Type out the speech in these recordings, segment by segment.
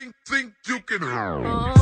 Think you can have.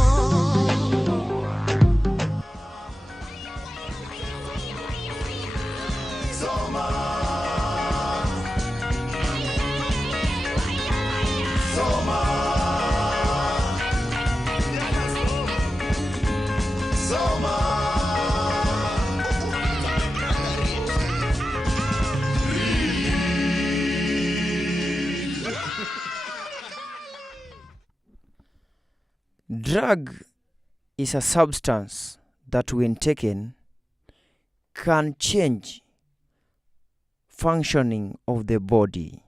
Drug is a substance that when taken can change functioning of the body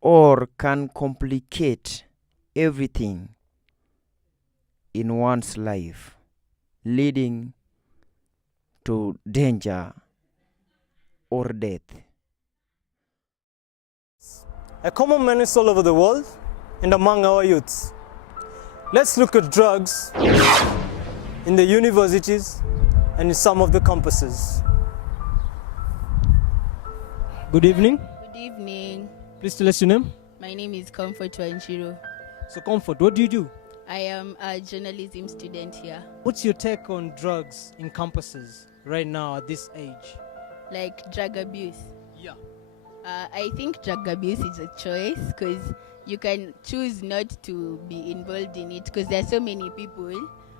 or can complicate everything in one's life, leading to danger or death. A common menace all over the world and among our youths. Let's look at drugs in the universities and in some of the campuses. Good evening. Good evening. Please tell us your name. My name is Comfort Wanjiro. So Comfort, what do you do? I am a journalism student here. What's your take on drugs in campuses right now at this age? Like drug abuse. Yeah. I think drug abuse is a choice because you can choose not to be involved in it because there are so many people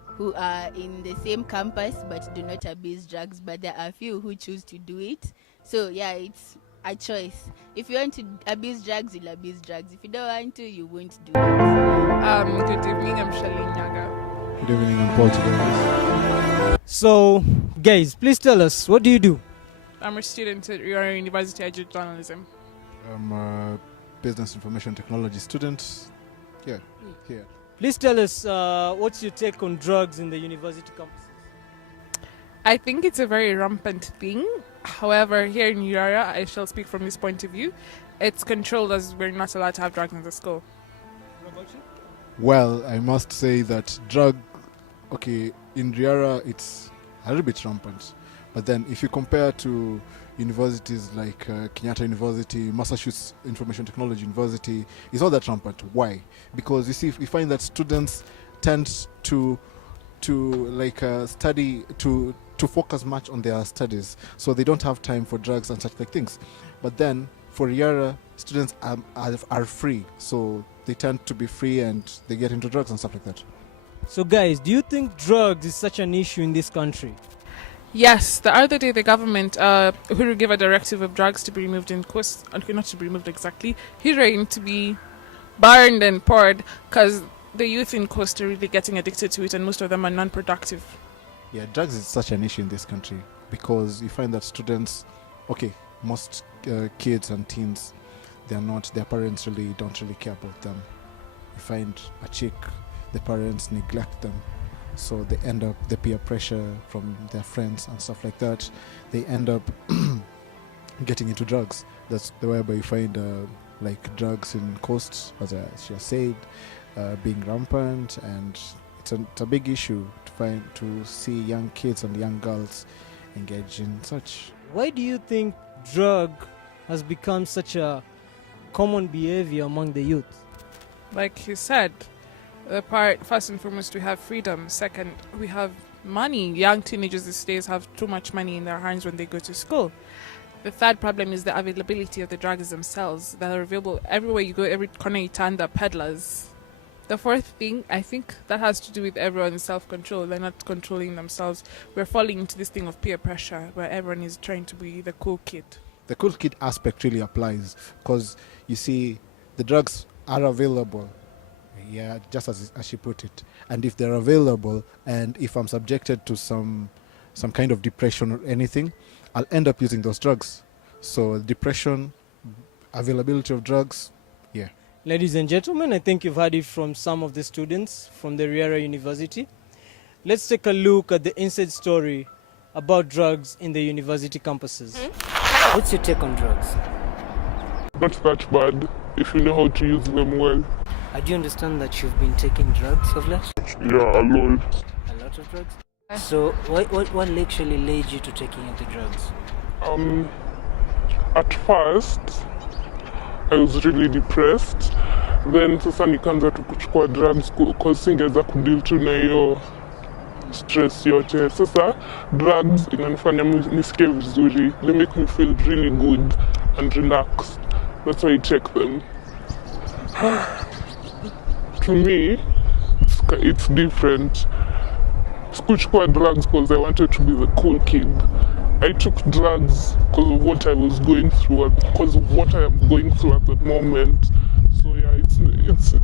who are in the same campus but do not abuse drugs, but there are few who choose to do it. So yeah, it's a choice. If you want to abuse drugs, you'll abuse drugs. If you don't want to, you won't do it. Good evening, I'm Shalini Nyaga. Good evening, I'm Paul Tiberius. So, guys, please tell us, what do you do? I'm a student at Riara University. I do journalism. I'm a business information technology student. Yeah, here. Please tell us, what's your take on drugs in the university campuses? I think it's a very rampant thing. However, here in Riara, I shall speak from this point of view. It's controlled as we're not allowed to have drugs in the school. What about you? Well, I must say that in Riara, it's a little bit rampant. But then if you compare to universities like Kenyatta University, Massachusetts Information Technology University, it's not that rampant. Why? Because you see, we find that students tend to study, to focus much on their studies, so they don't have time for drugs and such like things. But then for Riara, students are free, so they tend to be free and they get into drugs and stuff like that. So guys, do you think drugs is such an issue in this country? Yes, the other day the government who gave a directive of drugs to be removed in course, not to be removed exactly, heroin to be burned and poured because the youth in coast are really getting addicted to it and most of them are non-productive. Yeah, drugs is such an issue in this country because you find that students, most kids and teens, their parents don't really care about them. You find a chick, the parents neglect them. So they end up, the peer pressure from their friends and stuff like that, they end up getting into drugs. That's the way you find drugs in coast, as she has said, being rampant, and it's a big issue to see young kids and young girls engage in such. Why do you think drug has become such a common behavior among the youth? Like you said, first and foremost, we have freedom. Second, we have money. Young teenagers these days have too much money in their hands when they go to school. The third problem is the availability of the drugs themselves that are available everywhere you go, every corner you turn, the peddlers. The fourth thing, I think that has to do with everyone's self-control. They're not controlling themselves. We're falling into this thing of peer pressure where everyone is trying to be the cool kid. The cool kid aspect really applies because you see the drugs are available. Yeah, just as she put it. And if they're available, and if I'm subjected to some kind of depression or anything, I'll end up using those drugs. So depression, availability of drugs, yeah. Ladies and gentlemen, I think you've heard it from some of the students from the Riara University. Let's take a look at the inside story about drugs in the university campuses. What's your take on drugs? Not that bad if you know how to use them well. I do understand that you've been taking drugs of late? Yeah, alone. A lot of drugs? So what actually led you to taking the drugs? At first, I was really depressed then sasa nikaanza tu kuchukua drugs cause singeweza kudeal tu na hiyo stress yote. Sasa drugs inanifanya nisikie vizuri, they make me feel really good and relaxed, that's why I take them. To me it's different. Sikuchukua drugs because I wanted to be the cool kid. I took drugs because of what I was going through and because of what I am going through at the moment. So yeah, it's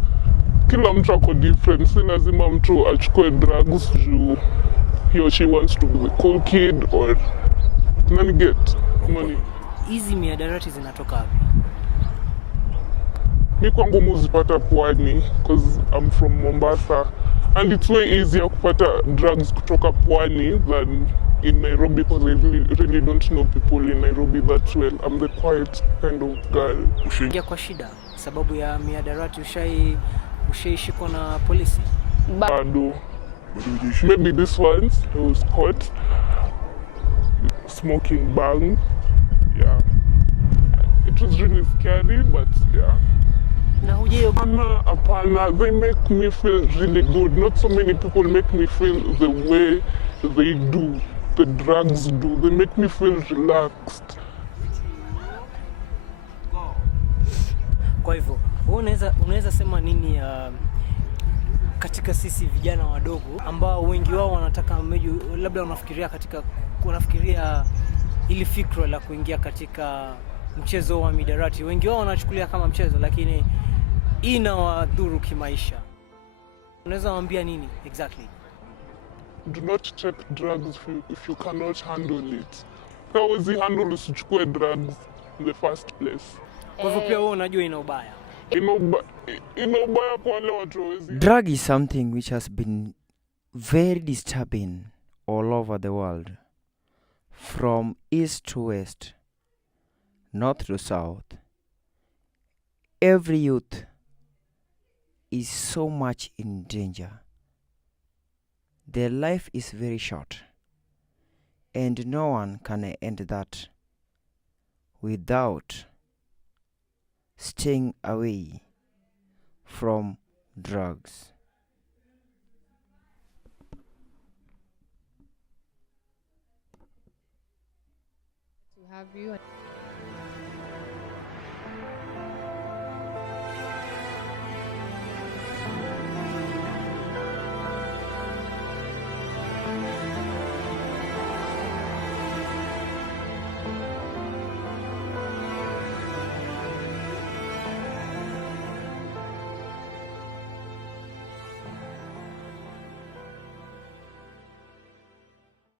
kila mtu ako different. Si lazima mtu achukue drugs juu he or she wants to be the cool kid or nani get money. Hizi miadarati zinatoka wapi? Mi kwangu muzipata pwani because I'm from Mombasa and it's way easier kupata drugs kutoka pwani than in Nairobi because I really don't know people in Nairobi that well. I'm the quiet kind of girl. Ushaingia kwa shida sababu ya miadarati? Ushaishikwa na polisi? Bado. Maybe this once I was caught smoking bang. Yeah. It was really scary, but yeah. Na hujayo Apana, they make me feel really good. Not so many people make me feel the way they do. The drugs do. They make me feel relaxed. Kwa hivyo, unaweza sema nini katika sisi vijana wadogo ambao wengi wao wanataka labda wanafikiria ili fikra la kuingia katika mchezo wa midarati. Wengi wao wanachukulia kama mchezo lakini inawadhuru kimaisha. Unaweza waambia nini exactly? Do not take drugs if you cannot handle it. Kama huwezi handle usichukue drugs in the first place. Kwa hivyo pia wewe unajua ina ubaya. Ina ubaya kwa wale watu hawezi. Drug is something which has been very disturbing all over the world, from east to west, north to south. Every youth is so much in danger. Their life is very short, and no one can end that without staying away from drugs. To have you.